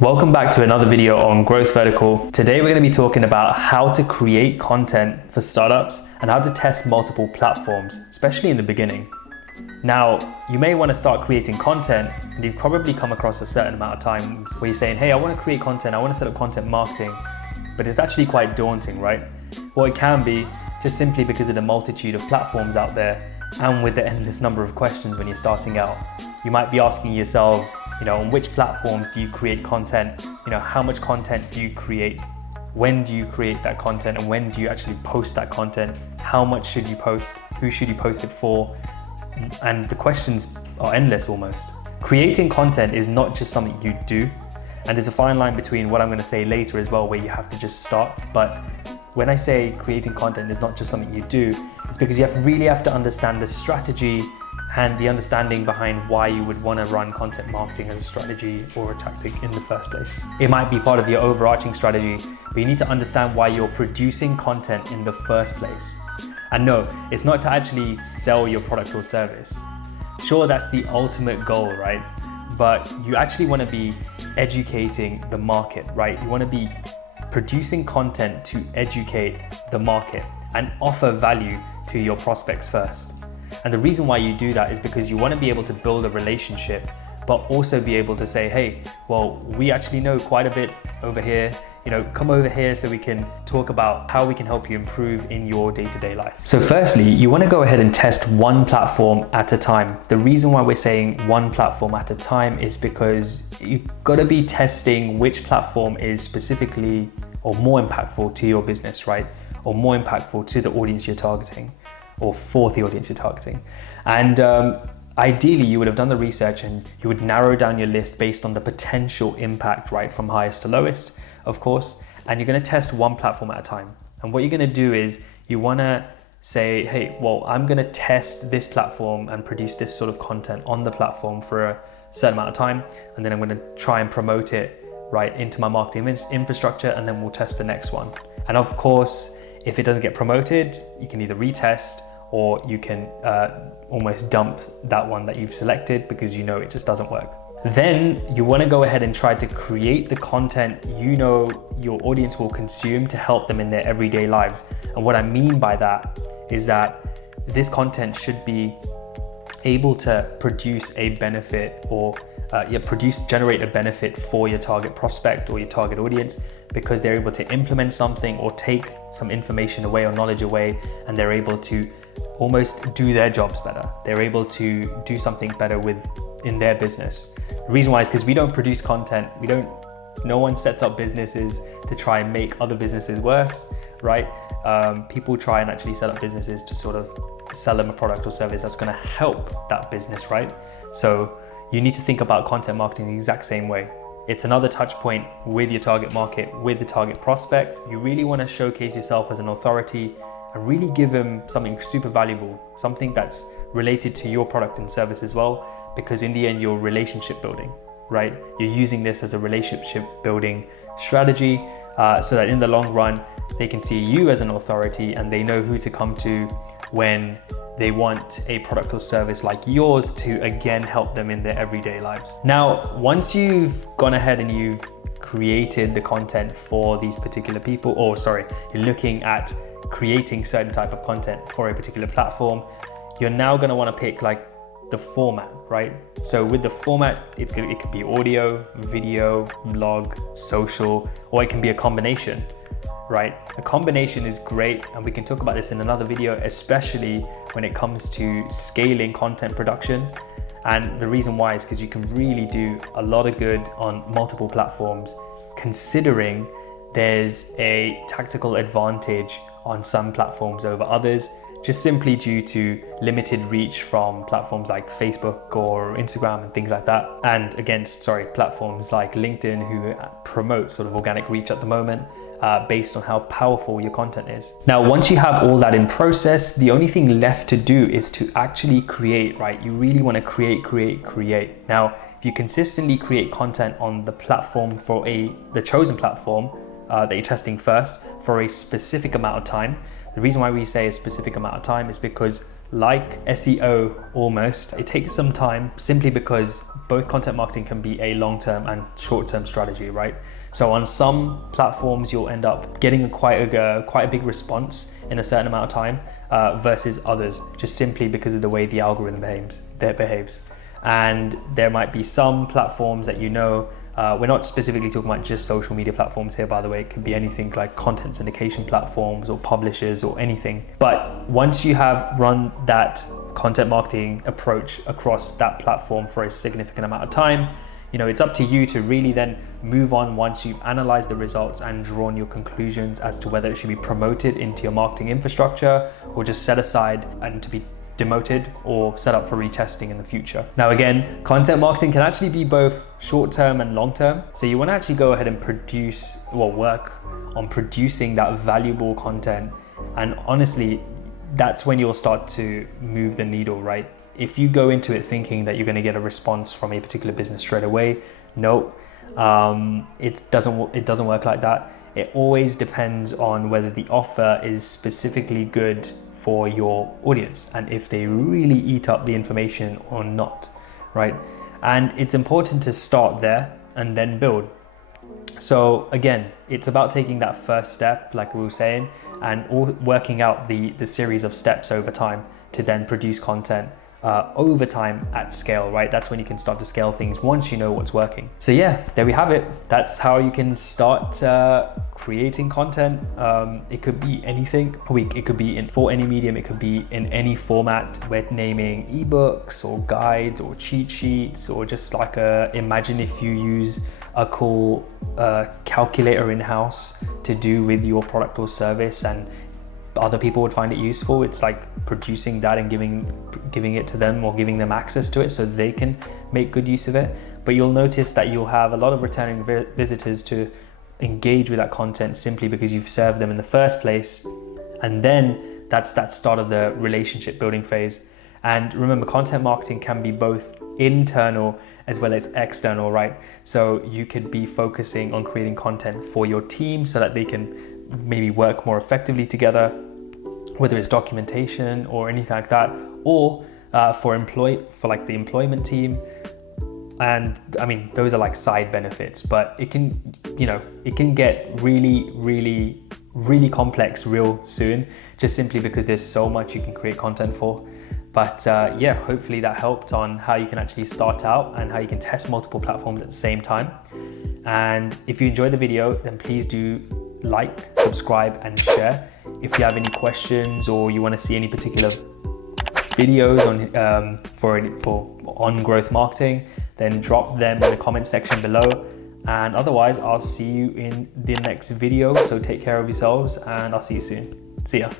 Welcome back to another video on Growth Vertical. Today we're going to be talking about how to create content for startups and how to test multiple platforms, especially in the beginning. Now, you may want to start creating content and you've probably come across a certain amount of times where you're saying, hey, I want to create content, I want to set up content marketing, but it's actually quite daunting, right? Well, it can be just simply because of the multitude of platforms out there and with the endless number of questions when you're starting out. You might be asking yourselves, on which platforms do you create content? How much content do you create? When do you create that content? And when do you actually post that content? How much should you post? Who should you post it for? And the questions are endless almost. Creating content is not just something you do. And there's a fine line between what I'm going to say later as well, where you have to just start. But when I say creating content is not just something you do, it's because you really have to understand the strategy and the understanding behind why you would want to run content marketing as a strategy or a tactic in the first place. It might be part of your overarching strategy, but you need to understand why you're producing content in the first place. And no, it's not to actually sell your product or service. Sure, that's the ultimate goal, right? But you actually want to be educating the market, right? You want to be producing content to educate the market and offer value to your prospects first. And the reason why you do that is because you want to be able to build a relationship, but also be able to say, hey, well, we actually know quite a bit over here, come over here so we can talk about how we can help you improve in your day-to-day life. So firstly, you want to go ahead and test one platform at a time. The reason why we're saying one platform at a time is because you've got to be testing which platform is specifically or more impactful to your business, right? Or more impactful to the audience you're targeting, or for the audience you're targeting. And ideally, you would have done the research and you would narrow down your list based on the potential impact, right, from highest to lowest, of course. And you're going to test one platform at a time. And what you're going to do is you want to say, hey, well, I'm going to test this platform and produce this sort of content on the platform for a certain amount of time. And then I'm going to try and promote it right into my marketing infrastructure, and then we'll test the next one. And of course, if it doesn't get promoted, you can either retest or you can almost dump that one that you've selected because it just doesn't work. Then you want to go ahead and try to create the content your audience will consume to help them in their everyday lives. And what I mean by that is that this content should be able to produce a benefit or generate a benefit for your target prospect or your target audience, because they're able to implement something or take some information away or knowledge away, and they're able to almost do their jobs better. They're able to do something better in their business. The reason why is because we don't produce content. No one sets up businesses to try and make other businesses worse, right? People try and actually set up businesses to sort of sell them a product or service that's going to help that business, right? So you need to think about content marketing the exact same way. It's another touch point with your target market, with the target prospect. You really want to showcase yourself as an authority and really give them something super valuable, something that's related to your product and service as well, because in the end, you're relationship building, right? You're using this as a relationship building strategy so that in the long run, they can see you as an authority and they know who to come to when they want a product or service like yours to again help them in their everyday lives. Now, once you've gone ahead and you've created the content for these particular people, you're looking at creating certain type of content for a particular platform, you're now going to want to pick the format, right? So with the format, it could be audio, video, blog, social, or it can be a combination, right? A combination is great, and we can talk about this in another video, especially when it comes to scaling content production. And the reason why is because you can really do a lot of good on multiple platforms, considering there's a tactical advantage on some platforms over others, just simply due to limited reach from platforms like Facebook or Instagram and things like that, and against platforms like LinkedIn, who promote sort of organic reach at the moment, based on how powerful your content is. Now, once you have all that in process, the only thing left to do is to actually create, right? You really want to create. Now, if you consistently create content on the platform for the chosen platform that you're testing first for a specific amount of time, the reason why we say a specific amount of time is because like SEO almost. It takes some time simply because both content marketing can be a long-term and short-term strategy, right? So on some platforms, you'll end up getting quite a big response in a certain amount of time versus others, just simply because of the way the algorithm behaves. And there might be some platforms that we're not specifically talking about just social media platforms here, by the way. It could be anything like content syndication platforms or publishers or anything. But once you have run that content marketing approach across that platform for a significant amount of time, it's up to you to really then move on once you've analyzed the results and drawn your conclusions as to whether it should be promoted into your marketing infrastructure or just set aside and to be demoted or set up for retesting in the future. Now again, content marketing can actually be both short-term and long-term. So you want to actually go ahead and work on producing that valuable content. And honestly, that's when you'll start to move the needle, right? If you go into it thinking that you're going to get a response from a particular business straight away, no, it doesn't work like that. It always depends on whether the offer is specifically good for your audience and if they really eat up the information or not, right? And it's important to start there and then build. So again, it's about taking that first step, like we were saying, and working out the series of steps over time to then produce content over time at scale, right? That's when you can start to scale things once you know what's working. So yeah, there we have it. That's how you can start creating content. It could be anything. It could be for any medium. It could be in any format. We're naming ebooks or guides or cheat sheets, or just like imagine if you use a cool calculator in-house to do with your product or service and other people would find it useful. It's like producing that and giving it to them or giving them access to it so they can make good use of it. But you'll notice that you'll have a lot of returning visitors to engage with that content simply because you've served them in the first place. And then that's that start of the relationship building phase. And remember, content marketing can be both internal as well as external, right? So you could be focusing on creating content for your team so that they can maybe work more effectively together, whether it's documentation or anything like that, or for like the employment team. And I mean, those are like side benefits, but it can get really complex real soon, just simply because there's so much you can create content for. But yeah, hopefully that helped on how you can actually start out and how you can test multiple platforms at the same time. And if you enjoyed the video, then please do like, subscribe, and share. If you have any questions or you want to see any particular videos on growth marketing, then drop them in the comment section below. And otherwise, I'll see you in the next video. So take care of yourselves and I'll see you soon. See ya.